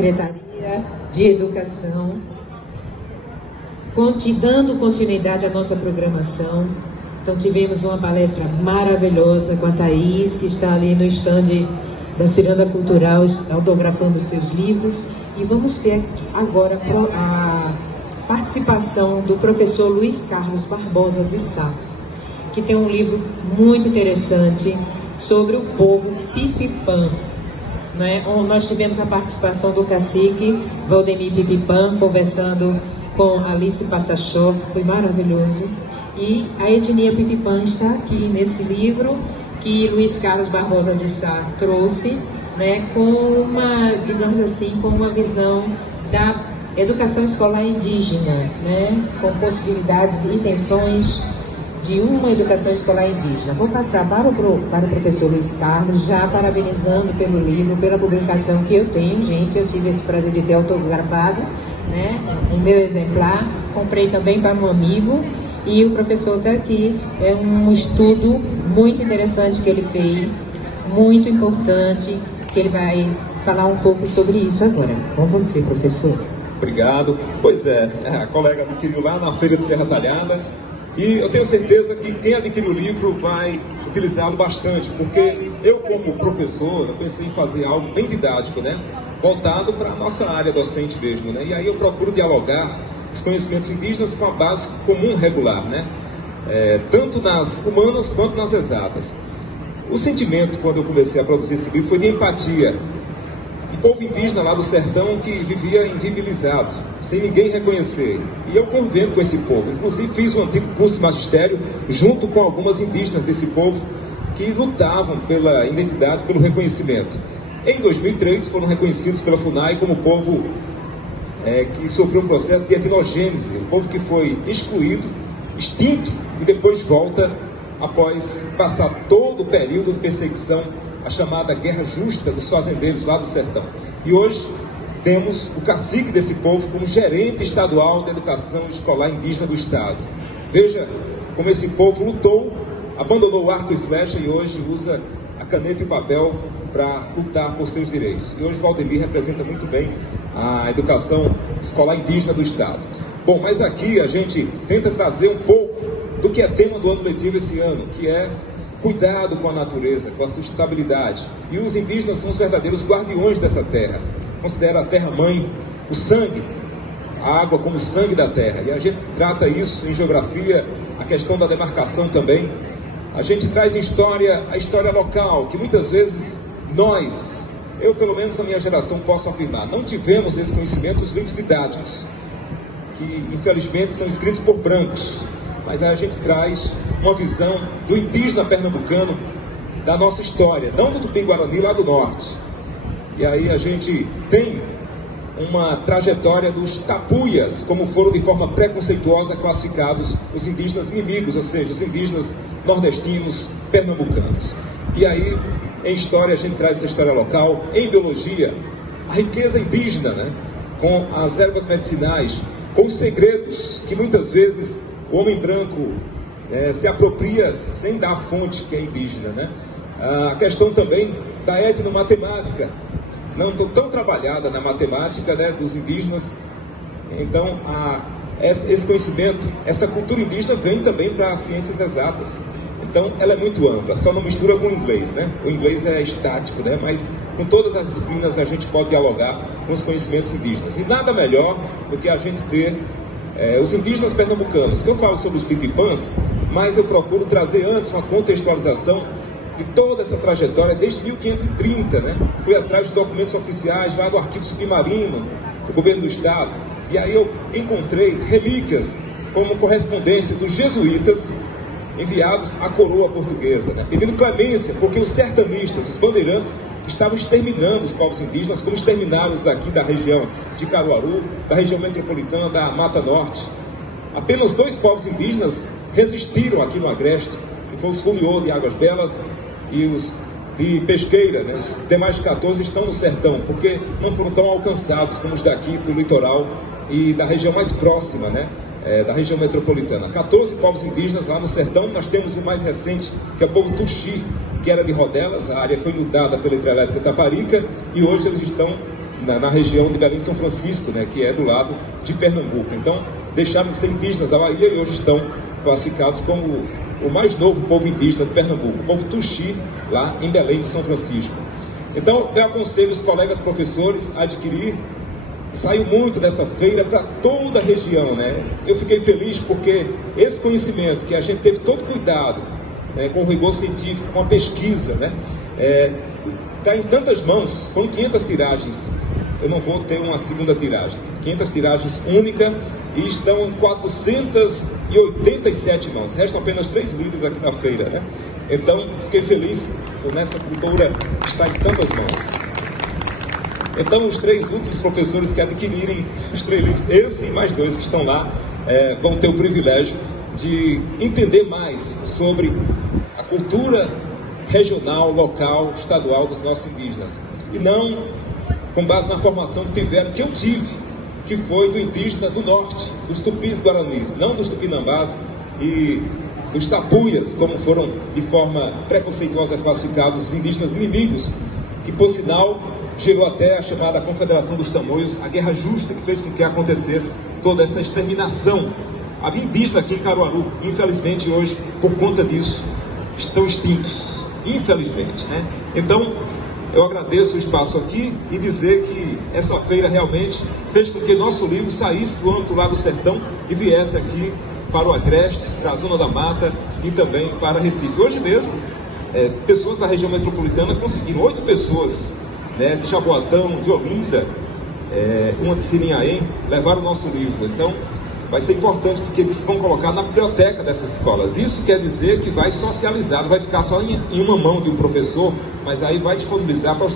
Secretaria de Educação, dando continuidade à nossa programação. Então tivemos uma palestra maravilhosa com a Thaís, que está ali no estande da Ciranda Cultural, autografando seus livros. E vamos ter agora a participação do professor Luiz Carlos Barbosa de Sá, que tem um livro muito interessante sobre o povo Pipipã. Nós tivemos a participação do cacique Valdemir Pipipã, conversando com Alice Patachó, foi maravilhoso. E a etnia Pipipã está aqui nesse livro que Luiz Carlos Barbosa de Sá trouxe, com uma, digamos assim, com uma visão da educação escolar indígena, com possibilidades e intenções de uma educação escolar indígena. Vou passar para o professor Luiz Carlos, já parabenizando pelo livro, pela publicação que eu tenho, gente. Eu tive esse prazer de ter autografado, o meu exemplar. Comprei também para um amigo. E o professor está aqui. É um estudo muito interessante que ele fez, muito importante, que ele vai falar um pouco sobre isso agora. Com você, professor. Obrigado. Pois é, a colega adquiriu lá na Feira de Serra Talhada. E eu tenho certeza que quem adquirir o livro vai utilizá-lo bastante, porque eu, como professor, eu pensei em fazer algo bem didático, voltado para a nossa área docente mesmo, E aí eu procuro dialogar os conhecimentos indígenas com a base comum regular, tanto nas humanas quanto nas exatas. O sentimento, quando eu comecei a produzir esse livro, foi de empatia. Um povo indígena lá do sertão que vivia invisibilizado, sem ninguém reconhecer. E eu convivendo com esse povo. Inclusive fiz um antigo curso de magistério junto com algumas indígenas desse povo que lutavam pela identidade, pelo reconhecimento. Em 2003 foram reconhecidos pela FUNAI como povo que sofreu um processo de etnogênese, um povo que foi excluído, extinto e depois volta após passar todo o período de perseguição, a chamada Guerra Justa dos fazendeiros lá do sertão. E hoje temos o cacique desse povo como gerente estadual de educação escolar indígena do estado. Veja como esse povo lutou, abandonou o arco e flecha e hoje usa a caneta e o papel para lutar por seus direitos. E hoje Valdemir representa muito bem a educação escolar indígena do estado. Bom, mas aqui a gente tenta trazer um pouco do que é tema do ano letivo esse ano, que é cuidado com a natureza, com a sustentabilidade. E os indígenas são os verdadeiros guardiões dessa terra. Considera a terra-mãe, o sangue, a água como sangue da terra. E a gente trata isso em geografia, a questão da demarcação também. A gente traz em história a história local, que muitas vezes eu pelo menos na minha geração posso afirmar, não tivemos esse conhecimento dos livros didáticos, que infelizmente são escritos por brancos. Mas aí a gente traz uma visão do indígena pernambucano, da nossa história, não do Tupi-Guarani lá do norte. E aí a gente tem uma trajetória dos tapuias, como foram de forma preconceituosa classificados os indígenas inimigos, ou seja, os indígenas nordestinos, pernambucanos. E aí, em história, a gente traz essa história local, em biologia, a riqueza indígena, com as ervas medicinais, com os segredos que muitas vezes o homem branco se apropria sem dar a fonte que é indígena, A questão também da etnomatemática, não tão trabalhada na matemática dos indígenas. Então, esse conhecimento, essa cultura indígena vem também para as ciências exatas. Então, ela é muito ampla, só não mistura com o inglês, O inglês é estático, Mas com todas as disciplinas a gente pode dialogar com os conhecimentos indígenas. E nada melhor do que a gente ter os indígenas pernambucanos, que eu falo sobre os pipipãs, mas eu procuro trazer antes uma contextualização de toda essa trajetória desde 1530, Fui atrás de documentos oficiais lá do arquivo submarino do governo do estado, e aí eu encontrei relíquias como correspondência dos jesuítas enviados à coroa portuguesa, pedindo clemência, porque os sertanistas, os bandeirantes, estavam exterminando os povos indígenas, como exterminaram os daqui da região de Caruaru, da região metropolitana da Mata Norte. Apenas 2 povos indígenas resistiram aqui no Agreste, que foram os Funiô de Águas Belas e os de Pesqueira, Os demais 14 estão no sertão, porque não foram tão alcançados como os daqui do litoral e da região mais próxima, da região metropolitana. 14 povos indígenas lá no sertão. Nós temos o mais recente, que é o povo Tuxi, que era de Rodelas. A área foi inundada pela hidrelétrica Taparica e hoje eles estão na região de Belém de São Francisco, né, que é do lado de Pernambuco. Então, deixaram de ser indígenas da Bahia e hoje estão classificados como o mais novo povo indígena de Pernambuco, o povo Tuxi, lá em Belém de São Francisco. Então, eu aconselho os colegas professores a adquirir. Saiu muito dessa feira para toda a região, né? Eu fiquei feliz porque esse conhecimento que a gente teve todo cuidado, né, com rigor científico, com a pesquisa, né, está em tantas mãos. Foram 500 tiragens. Eu não vou ter uma segunda tiragem. 500 tiragens única e estão em 487 mãos. Restam apenas 3 livros aqui na feira, né? Então, fiquei feliz por essa cultura estar em tantas mãos. Então, os 3 últimos professores que adquirirem os 3 livros, esse e mais 2 que estão lá, vão ter o privilégio de entender mais sobre a cultura regional, local, estadual dos nossos indígenas. E não com base na formação que tiveram, que eu tive, que foi do indígena do norte, dos tupis-guaranis, não dos tupinambás e dos tapuias, como foram de forma preconceituosa classificados os indígenas inimigos, que, por sinal, gerou até a chamada Confederação dos Tamoios, a guerra justa que fez com que acontecesse toda essa exterminação. Havia indígenas aqui em Caruaru, infelizmente hoje, por conta disso, estão extintos, infelizmente, né? Então, eu agradeço o espaço aqui e dizer que essa feira realmente fez com que nosso livro saísse do âmbito lá do sertão e viesse aqui para o Agreste, para a Zona da Mata e também para Recife. Hoje mesmo, pessoas da região metropolitana conseguiram, 8 pessoas, né, de Jaboatão, de Olinda, uma de Sirinhaém, levaram o nosso livro. Então, vai ser importante porque eles vão colocar na biblioteca dessas escolas. Isso quer dizer que vai socializar, não vai ficar só em uma mão de um professor, mas aí vai disponibilizar para os